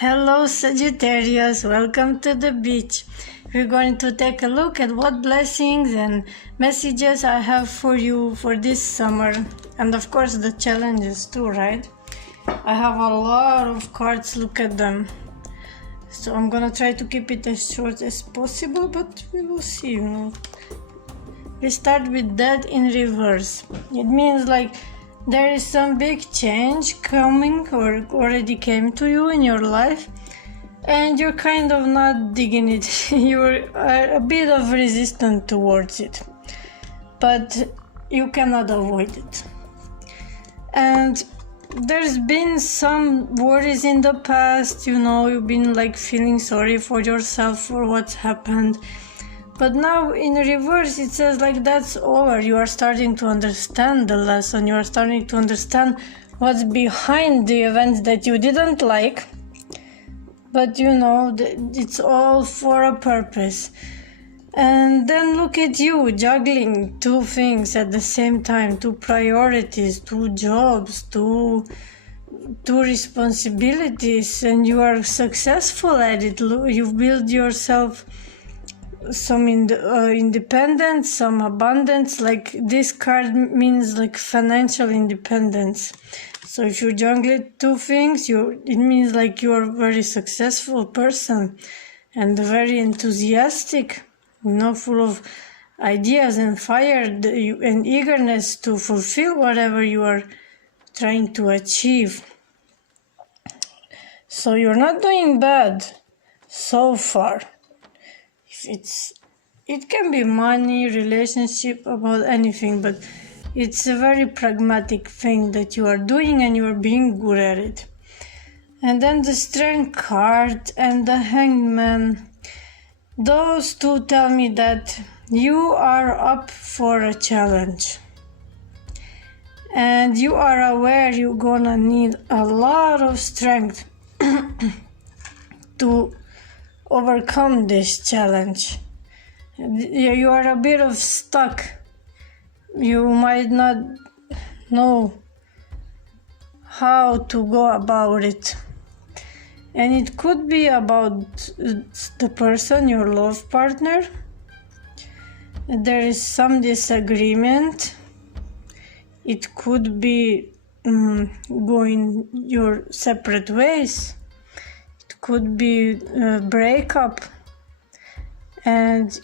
Hello Sagittarius, welcome to the beach. We're going to take a look at what blessings and messages I have for you for this summer, and of course the challenges too, right? I have a lot of cards, look at them. So I'm gonna try to keep it as short as possible, but we will see, We start with that in reverse. It means like there is some big change coming or already came to you in your life, and you're kind of not digging it. You're a bit of resistant towards it, but you cannot avoid it. And there's been some worries in the past, you've been like feeling sorry for yourself for what's happened. But now in reverse, it says like that's over. You are starting to understand the lesson. You are starting to understand what's behind the events that you didn't like. But it's all for a purpose. And then look at you juggling two things at the same time, two priorities, two jobs, two responsibilities, and you are successful at it. You've built yourself some independence, some abundance. Like this card means like financial independence. So if you juggle two things, it means like you're a very successful person and very enthusiastic, full of ideas and fire and eagerness to fulfill whatever you are trying to achieve. So you're not doing bad so far. It can be money, relationship, about anything, but it's a very pragmatic thing that you are doing and you are being good at it. And then the Strength card and the Hanged Man, those two tell me that you are up for a challenge. And you are aware you're gonna need a lot of strength to overcome this challenge. You are a bit of stuck. You might not know how to go about it. And it could be about the person, your love partner. There is some disagreement. It could be going your separate ways. Could be a breakup, and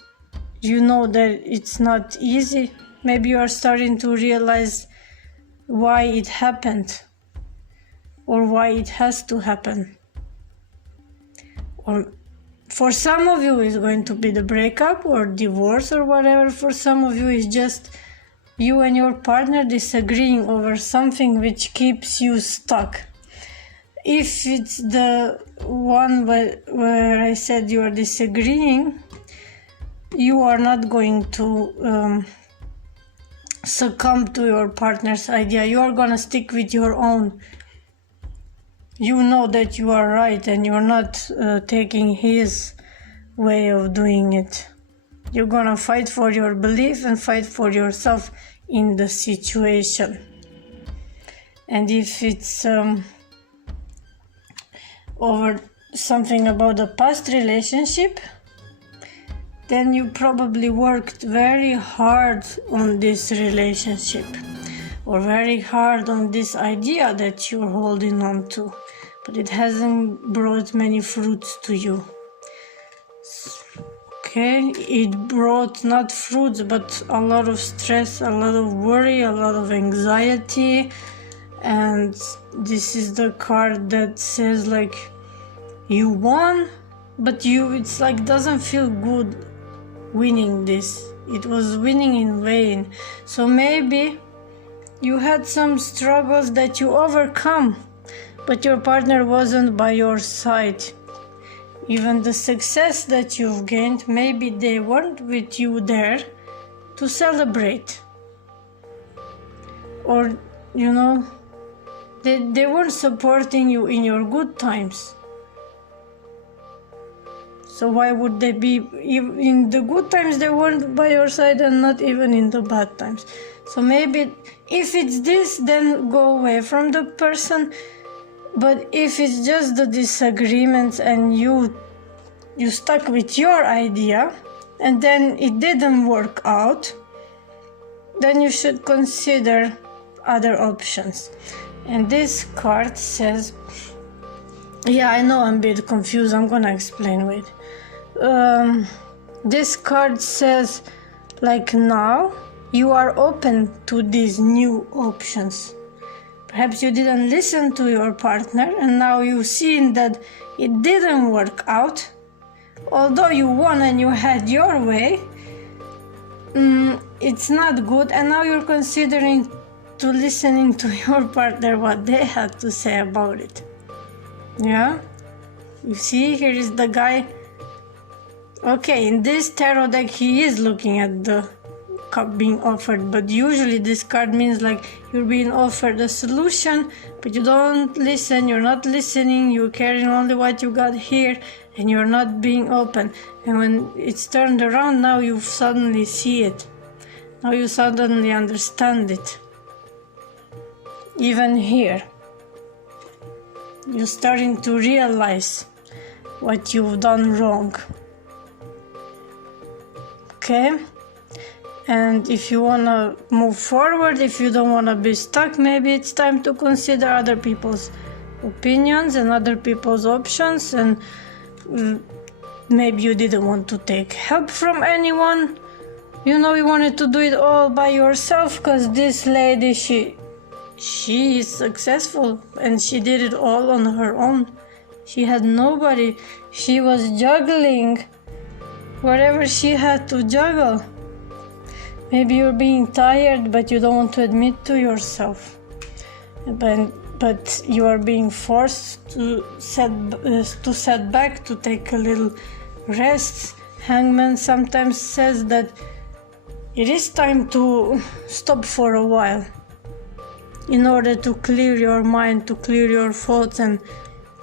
you know that it's not easy. Maybe you are starting to realize why it happened or why it has to happen. Or for some of you it's going to be the breakup or divorce or whatever. For some of you it's just you and your partner disagreeing over something which keeps you stuck. If it's the one where I said you are disagreeing, you are not going to succumb to your partner's idea. You are going to stick with your own. You know that you are right and you're not taking his way of doing it. You're going to fight for your belief and fight for yourself in the situation. And if it's over something about a past relationship, then you probably worked very hard on this relationship or very hard on this idea that you're holding on to, but it hasn't brought many fruits to you. Okay, it brought not fruits but a lot of stress, a lot of worry, a lot of anxiety. And this is the card that says like you won, but it's like doesn't feel good winning this. It was winning in vain. So maybe you had some struggles that you overcome, but your partner wasn't by your side. Even the success that you've gained, maybe they weren't with you there to celebrate. Or, they weren't supporting you in your good times. So why would they be? In the good times they weren't by your side, and not even in the bad times. So maybe if it's this, then go away from the person But if it's just the disagreements and you stuck with your idea and then it didn't work out, then you should consider other options. And this card says, yeah, I know I'm a bit confused, I'm gonna explain. Wait. This card says, like, now you are open to these new options. Perhaps you didn't listen to your partner and now you've seen that it didn't work out. Although you won and you had your way, it's not good, and now you're considering to listening to your partner what they had to say about it. Yeah? You see, here is the guy. Okay, in this tarot deck he is looking at the cup being offered, but usually this card means like you're being offered a solution, but you don't listen, you're not listening, you're carrying only what you got here, and you're not being open. And when it's turned around, now you suddenly see it. Now you suddenly understand it. Even here, you're starting to realize what you've done wrong. Okay? And if you want to move forward, if you don't want to be stuck, maybe it's time to consider other people's opinions and other people's options. And maybe you didn't want to take help from anyone. You know, you wanted to do it all by yourself, because this lady, she is successful and she did it all on her own. She had nobody. She was juggling whatever she had to juggle. Maybe you're being tired, but you don't want to admit to yourself. But you are being forced to set back, to take a little rest. Hangman sometimes says that it is time to stop for a while in order to clear your mind, to clear your thoughts, and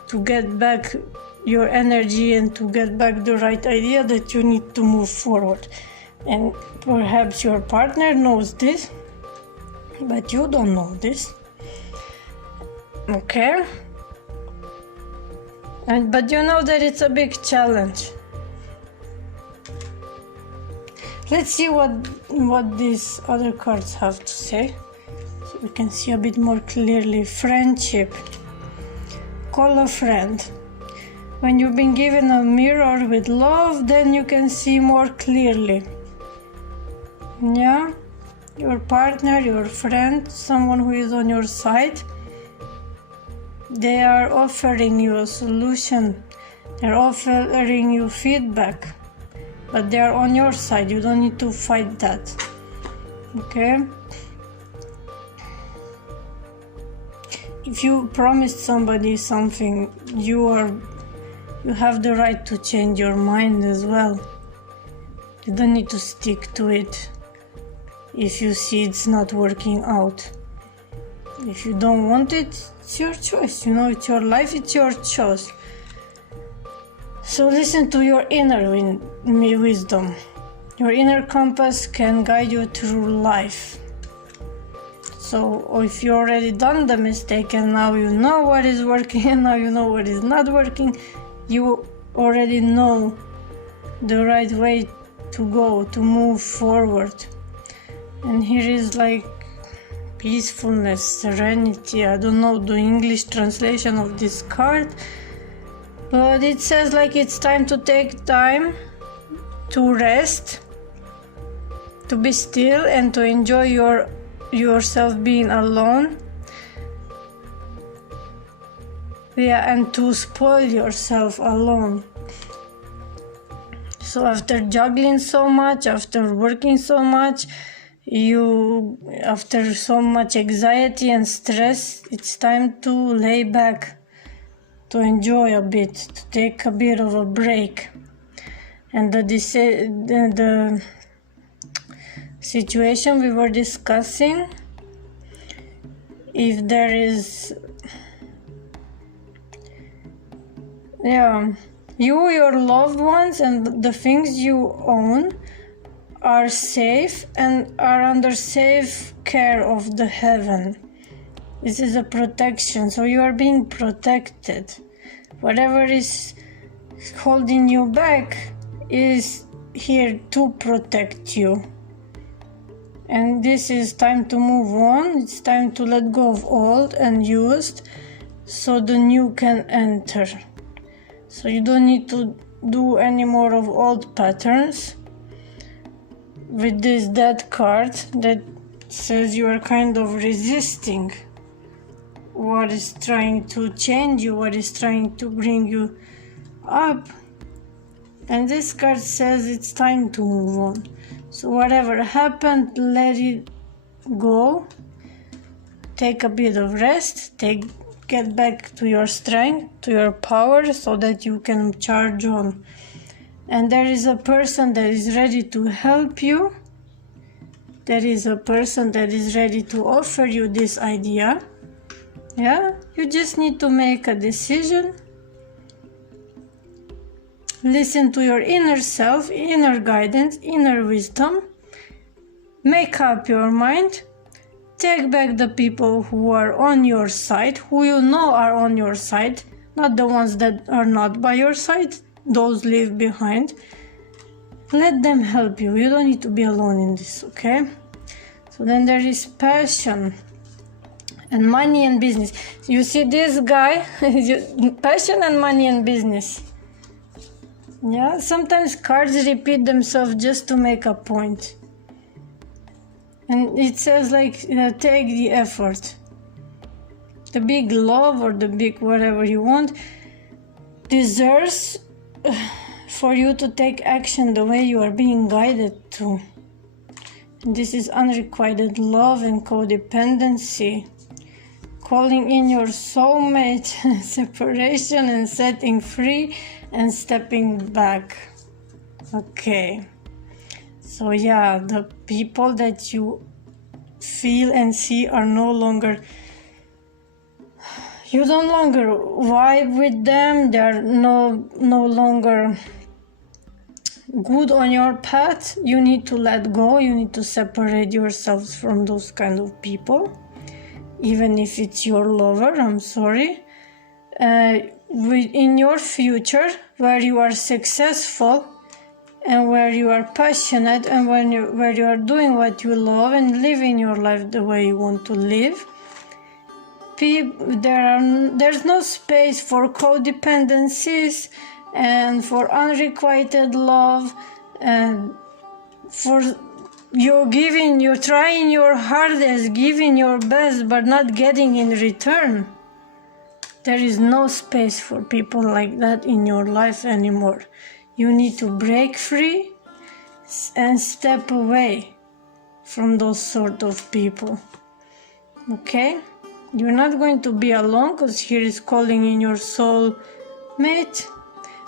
to get back your energy and to get back the right idea that you need to move forward. And perhaps your partner knows this, but you don't know this. Okay? But you know that it's a big challenge. Let's see what these other cards have to say, so we can see a bit more clearly. Friendship. Call a friend. When you've been given a mirror with love, then you can see more clearly. Yeah? Your partner, your friend, someone who is on your side, they are offering you a solution. They're offering you feedback. But they are on your side. You don't need to fight that. Okay? If you promised somebody something, you have the right to change your mind as well. You don't need to stick to it if you see it's not working out. If you don't want it, it's your choice. You know, it's your life, it's your choice. So listen to your inner wisdom. Your inner compass can guide you through life. So if you already done the mistake and now you know what is working and now you know what is not working, you already know the right way to go, to move forward. And here is like peacefulness, serenity. I don't know the English translation of this card, but it says like it's time to take time to rest, to be still, and to enjoy yourself being alone. Yeah, and to spoil yourself alone. So after juggling so much, after working so much, after so much anxiety and stress, it's time to lay back, to enjoy a bit, to take a bit of a break. And the situation we were discussing, if there is, you, your loved ones, and the things you own are safe and are under safe care of the heaven. This is a protection, so you are being protected. Whatever is holding you back is here to protect you. And this is time to move on. It's time to let go of old and used so the new can enter. So you don't need to do any more of old patterns. With this death card that says you are kind of resisting what is trying to change you, what is trying to bring you up. And this card says it's time to move on. So whatever happened, let it go. Take a bit of rest. Get back to your strength, to your power, so that you can charge on. And there is a person that is ready to help you. There is a person that is ready to offer you this idea. Yeah, you just need to make a decision. Listen to your inner self, inner guidance, inner wisdom. Make up your mind. Take back the people who are on your side, who you know are on your side, not the ones that are not by your side. Those leave behind. Let them help you. You don't need to be alone in this, okay? So then there is passion and money and business. You see this guy, passion and money and business. Yeah, sometimes cards repeat themselves just to make a point. And it says like, take the effort. The big love or the big whatever you want deserves for you to take action the way you are being guided to. And this is unrequited love and codependency. Calling in your soulmate, separation and setting free and stepping back. Okay. So yeah, the people that you feel and see are no longer, you no longer vibe with them. They are no longer good on your path. You need to let go. You need to separate yourselves from those kind of people. Even if it's your lover, I'm sorry. In your future, where you are successful and where you are passionate and where you are doing what you love and living your life the way you want to live, there's no space for codependencies and for unrequited love and for you're trying your hardest, giving your best, but not getting in return. There is no space for people like that in your life anymore. You need to break free and step away from those sort of people. Okay? You're not going to be alone, because here is calling in your soul mate.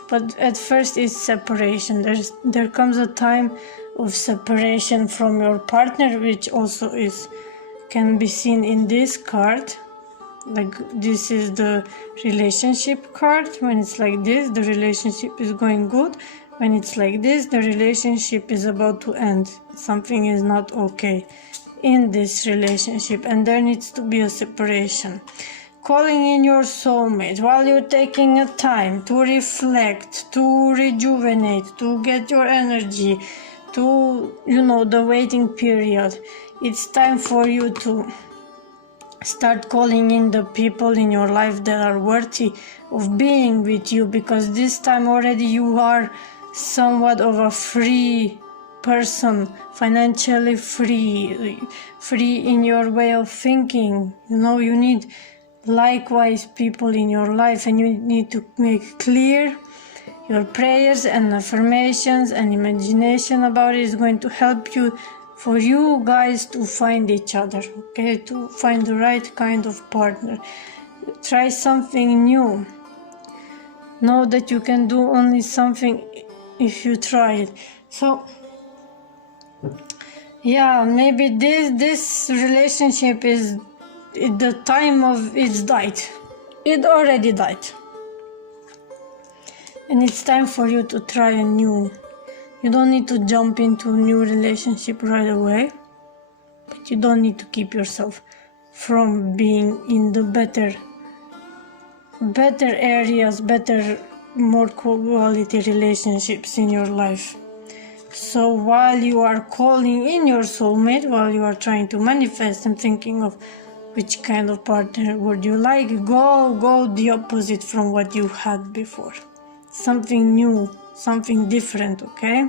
But at first it's separation. There comes a time of separation from your partner, which also can be seen in this card. Like this is the relationship card. When it's like this, the relationship is going good. When it's like this, the relationship is about to end. Something is not okay in this relationship and there needs to be a separation. Calling in your soulmate while you're taking a time to reflect, to rejuvenate, to get your energy, to, the waiting period. It's time for you to start calling in the people in your life that are worthy of being with you, because this time already you are somewhat of a free person, financially free in your way of thinking. You need likewise people in your life, and you need to make clear your prayers and affirmations and imagination about it is going to help you, for you guys to find each other, okay, to find the right kind of partner. Try something new. Know that you can do only something if you try it. So yeah, maybe this relationship is at the time of it's died. It already died. And it's time for you to try a new. You don't need to jump into a new relationship right away, but you don't need to keep yourself from being in the better areas, better, more quality relationships in your life. So while you are calling in your soulmate, while you are trying to manifest and thinking of which kind of partner would you like, go the opposite from what you had before. Something new, something different, okay?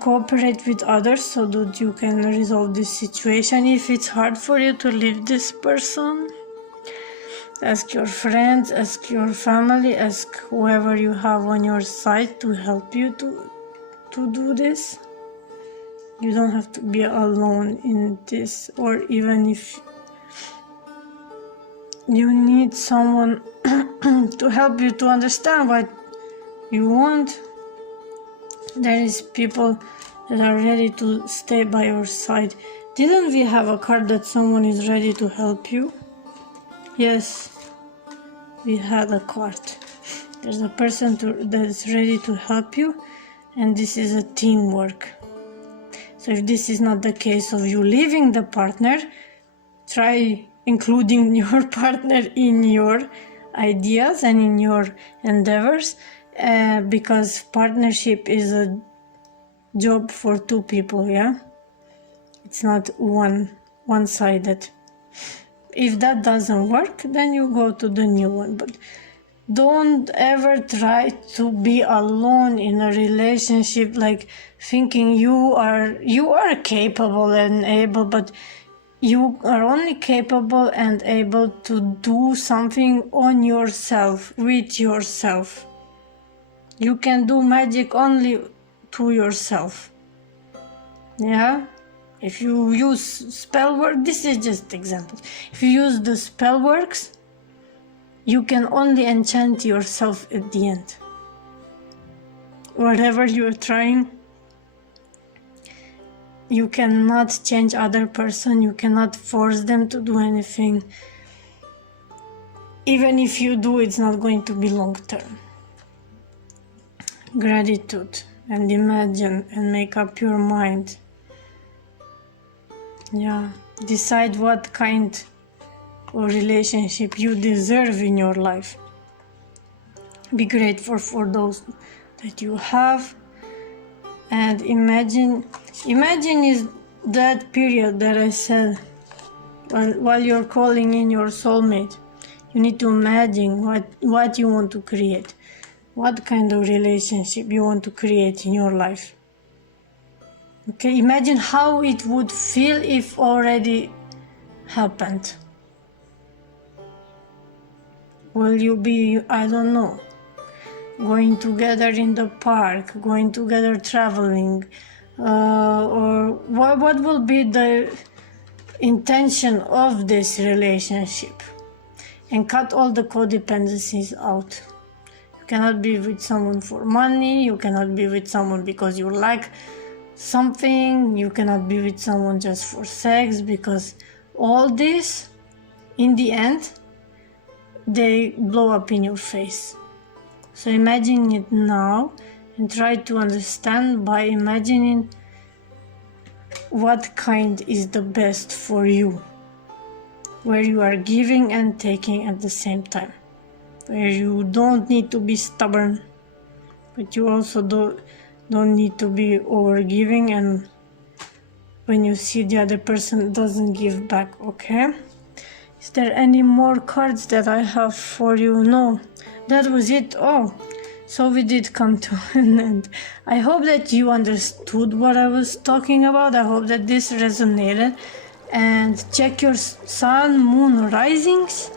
Cooperate with others so that you can resolve this situation. If it's hard for you to leave this person, ask your friends, ask your family, ask whoever you have on your side to help you to do this. You don't have to be alone in this, or even if you need someone to help you to understand what you want, there is people that are ready to stay by your side. Didn't we have a card that someone is ready to help you? Yes, we had a card. There's a person that is ready to help you, and this is a teamwork. So if this is not the case of you leaving the partner, try including your partner in your ideas and in your endeavors, because partnership is a job for two people, yeah? It's not one-sided. If that doesn't work, then you go to the new one. But don't ever try to be alone in a relationship, like thinking you are capable and able, but you are only capable and able to do something on yourself, with yourself. You can do magic only to yourself. Yeah? If you use spell work, this is just examples. If you use the spell works, you can only enchant yourself at the end. Whatever you are trying, you cannot change other person, you cannot force them to do anything. Even if you do, it's not going to be long term. Gratitude and imagine and make up your mind. Yeah, decide what kind of relationship you deserve in your life. Be grateful for those that you have, and imagine is that period that I said while you're calling in your soulmate. You need to imagine what you want to create, what kind of relationship you want to create in your life. Okay, imagine how it would feel if already happened. Will you be, I don't know, going together in the park, going together traveling, or what will be the intention of this relationship? And cut all the codependencies out. You cannot be with someone for money, you cannot be with someone because you like something, you cannot be with someone just for sex, because all this, in the end, they blow up in your face. So imagine it now and try to understand by imagining what kind is the best for you, where you are giving and taking at the same time, where you don't need to be stubborn, but you also don't need to be overgiving, and when you see the other person doesn't give back, okay? Is there any more cards that I have for you? No, that was it. Oh, so we did come to an end. I hope that you understood what I was talking about. I hope that this resonated. And check your sun, moon, risings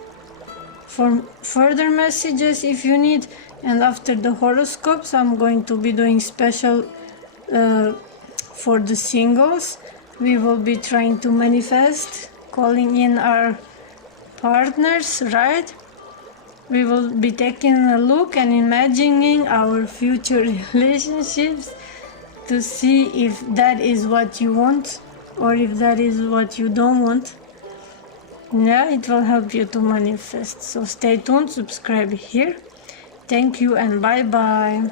for further messages if you need. And after the horoscopes, I'm going to be doing special for the singles. We will be trying to manifest, calling in our partners, right? We will be taking a look and imagining our future relationships to see if that is what you want or if that is what you don't want. Yeah, it will help you to manifest. So stay tuned, subscribe here. Thank you and bye bye.